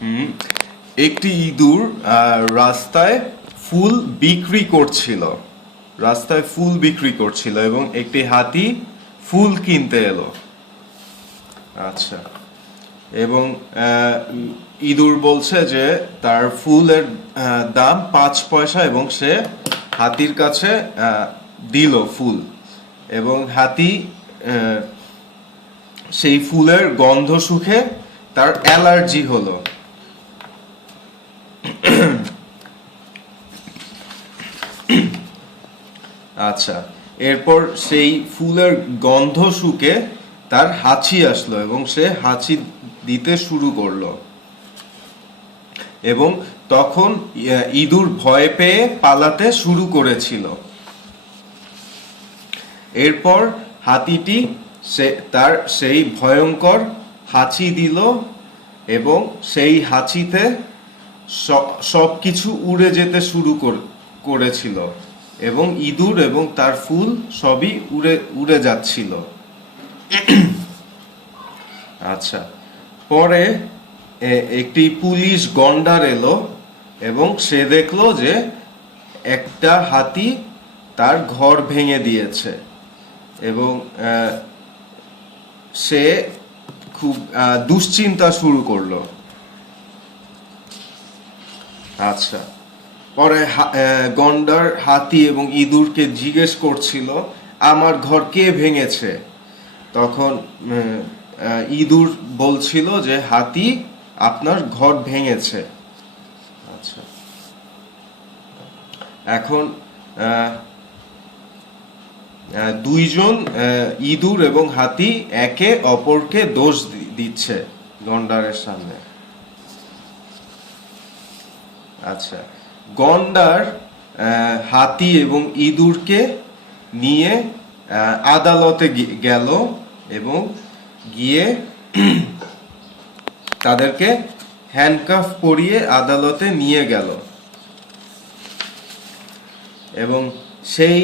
হুম, একটি ইঁদুর রাস্তায় ফুল বিক্রি করছিল। রাস্তায় ফুল বিক্রি করছিল এবং একটি হাতি ফুল কিনতে এলো। আচ্ছা। এবং ইঁদুর বলছে যে তার ফুলের দাম 5 পয়সা এবং সে হাতির কাছে দিল ফুল। এবং হাতি আহ, সেই ফুলের গন্ধ শুকে তার অ্যালার্জি হলো। আচ্ছা, এরপর সেই ফুলের গন্ধ শুকে তার হাঁচি আসলো এবং সে হাঁচি দিতে শুরু করলো। এবং তখন ইঁদুর ভয় পেয়ে পালাতে শুরু করেছিল। এরপর হাতিটি তার সেই ভয়ঙ্কর হাঁচি দিল এবং সেই হাঁচিতে সব কিছু উড়ে যেতে শুরু করেছিল এবং ইঁদুর এবং তার ফুল সবই উড়ে উড়ে যাচ্ছিল। আচ্ছা, পরে একটি পুলিশ গন্ডার এলো এবং সে দেখলো যে একটা হাতি তার ঘর ভেঙে দিয়েছে এবং সে খুব দুশ্চিন্তা শুরু করলো। আচ্ছা, পরে গন্ডার হাতি এবং ইঁদুরকে জিজ্ঞেস করছিল আমার ঘর কে ভেঙেছে। তখন ইঁদুর বলছিল যে হাতি আপনার ঘর ভেঙেছে। আচ্ছা, এখন দুইজন ইঁদুর এবং হাতি একে অপরকে দোষ দিচ্ছে গন্ডারের সামনে। আচ্ছা, গন্ডার হাতি এবং ইঁদুরকে নিয়ে আদালতে গেল এবং গিয়ে তাদেরকে হ্যান্ডকাফ পরিয়ে আদালতে নিয়ে গেল এবং সেই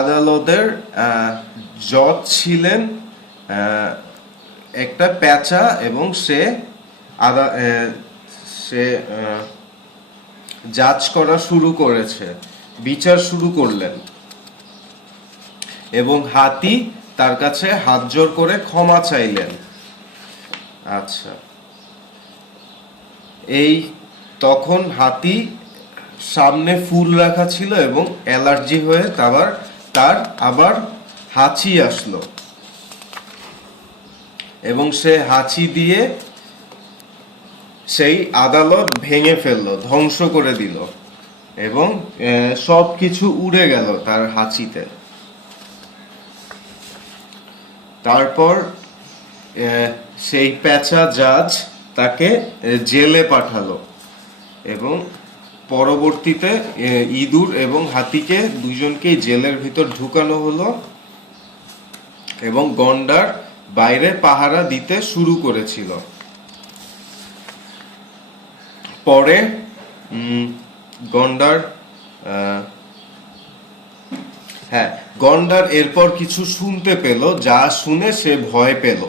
আদালতের জজ ছিলেন একটা পেঁচা এবং সে সে জাজ করা শুরু করেছে, বিচার শুরু করলেন এবং হাতি তার কাছে হাত জোর করে ক্ষমা চাইলেন। আচ্ছা, এই তখন হাতি সামনে ফুল রাখা ছিল এবং অ্যালার্জি হয়ে তার আবার হাঁচি আসলো এবং সে হাঁচি দিয়ে সেই আদালত ভেঙে ফেললো, ধ্বংস করে দিল এবং সব কিছু উড়ে গেল তার হাঁচিতে। তারপর সেই পেঁচা জাজ তাকে জেলে পাঠালো এবং পরবর্তীতে ইঁদুর এবং হাতিকে দুজনকেই জেলের ভিতর ঢুকানো হলো এবং গন্ডার বাইরে পাহারা দিতে শুরু করেছিল। পরে গন্ডার গন্ডার এরপর কিছু শুনতে পেল, যা শুনে সে ভয় পেল,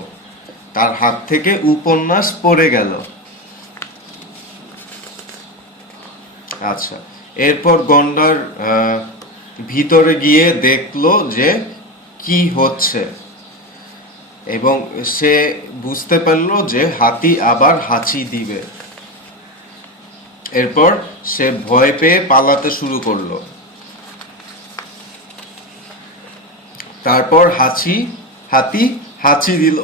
তার হাত থেকে উপন্যাস পড়ে গেল। আচ্ছা, এরপর গন্ডার ভিতরে গিয়ে দেখলো যে কি হচ্ছে এবং সে বুঝতে পারলো যে হাতি আবার হাঁচি দিবে। এরপর সে ভয় পেয়ে পালাতে শুরু করলো। তারপর হাতি হাঁচি দিল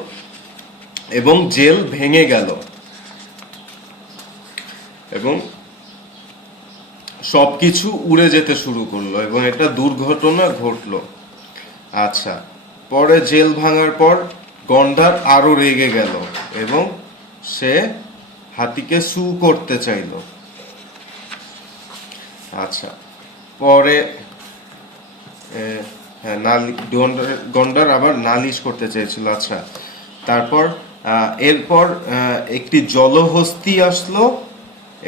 এবং জেল ভেঙে গেল এবং সবকিছু উড়ে যেতে শুরু করলো এবং একটা দুর্ঘটনা ঘটলো। আচ্ছা, পরে জেল ভাঙার পর গন্ডার আরো রেগে গেল এবং সে হাতিকে সু করতে চাইল। আচ্ছা, পরে গন্ডার আবার নালিশ করতে চেয়েছিল। আচ্ছা, তারপর এরপর একটি জলহস্তী আসলো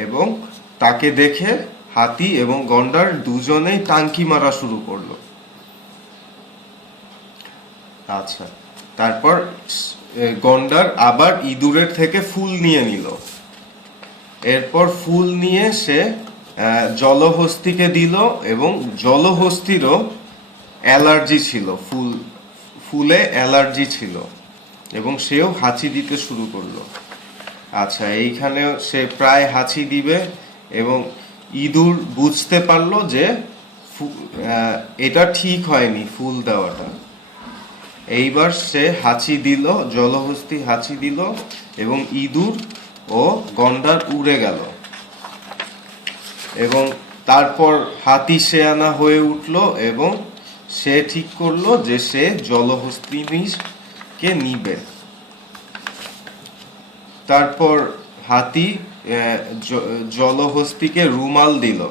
এবং তাকে দেখে হাতি এবং গন্ডার দুজনেই টাঙ্কি মারা শুরু করলো। আচ্ছা, তারপর গন্ডার আবার ইঁদুরের থেকে ফুল নিয়ে নিল এরপর ফুল নিয়ে সে জলহস্তিকে দিল, এবং জলহস্তিরও অ্যালার্জি ছিল, ফুলে অ্যালার্জি ছিল, এবং সেও হাঁচি দিতে শুরু করলো। আচ্ছা, এইখানে সে প্রায় হাঁচি দিবে, এবং ইঁদুর বুঝতে পারলো যে এটা ঠিক হয়নি ফুল দেওয়াটা। এইবার সে হাঁচি দিল, জলহস্তি হাঁচি দিল, এবং ইঁদুর ও গন্ডার উড়ে গেল। এবং তারপর হাতি শেয়ানা হয়ে উঠল, এবং সে ঠিক করলো যে সে জলহস্তিকে নিবে। তারপর হাতি জলহস্তিকে রুমাল দিল।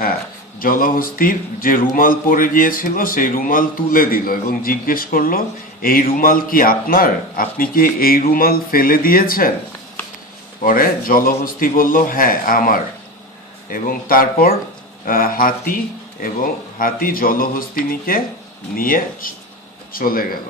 হ্যাঁ, জলহস্তির যে রুমাল পরে গিয়েছিল সেই রুমাল তুলে দিল এবং জিজ্ঞেস করলো, এই রুমাল কি আপনার? আপনি কি এই রুমাল ফেলে দিয়েছেন? পরে জলহস্তি বলল, হ্যাঁ আমার। এবং তারপর হাতি জলহস্তিনীকে নিয়ে চলে গেল।